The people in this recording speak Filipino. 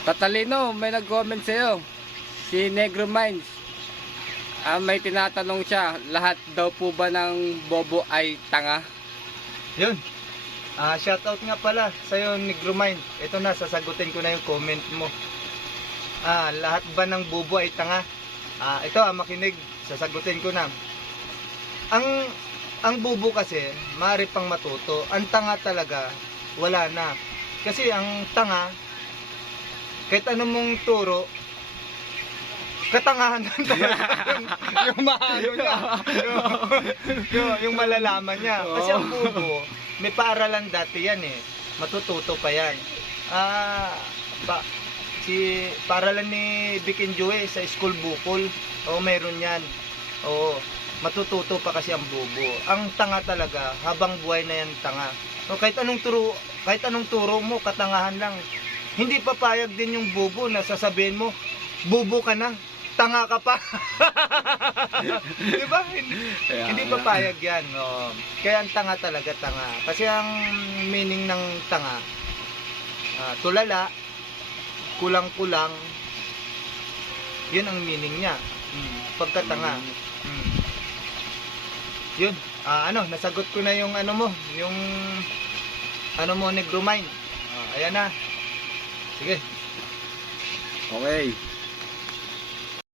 Tatalino, may nag-comment sa'yo. Si Negro Minds. May tinatanong siya, lahat daw po ba ng bobo ay tanga? Yun. Shoutout nga pala sa'yo, Negro Mind. Ito na, sasagutin ko na yung comment mo. Lahat ba ng bobo ay tanga? Ito, makinig. Sasagutin ko na. Ang bobo kasi, maaari pang matuto. Ang tanga talaga, wala na. Kasi ang tanga, kahit anong mong turo, katangahan lang talaga yung maano niya, yung malalaman niya. Kasi ang bobo, may paaralan dati yan eh. Matututo pa yan. Paaralan ni Vic and Joey sa school bukol. Meron yan. Matututo pa kasi ang bobo. Ang tanga talaga, habang buhay na yan tanga. Kahit anong turo mo, katangahan lang. Hindi papayag din yung bobo na sasabihin mo, bobo ka na. Tanga ka pa. Di ba? Hindi papayag yan. Kaya ang tanga talaga tanga. Kasi ang meaning ng tanga, tulala, kulang-kulang, yun ang meaning niya. Pagkatanga. Yun. Nasagot ko na yung ano mo, Negro Mind. Ayan na. Sige. Okay.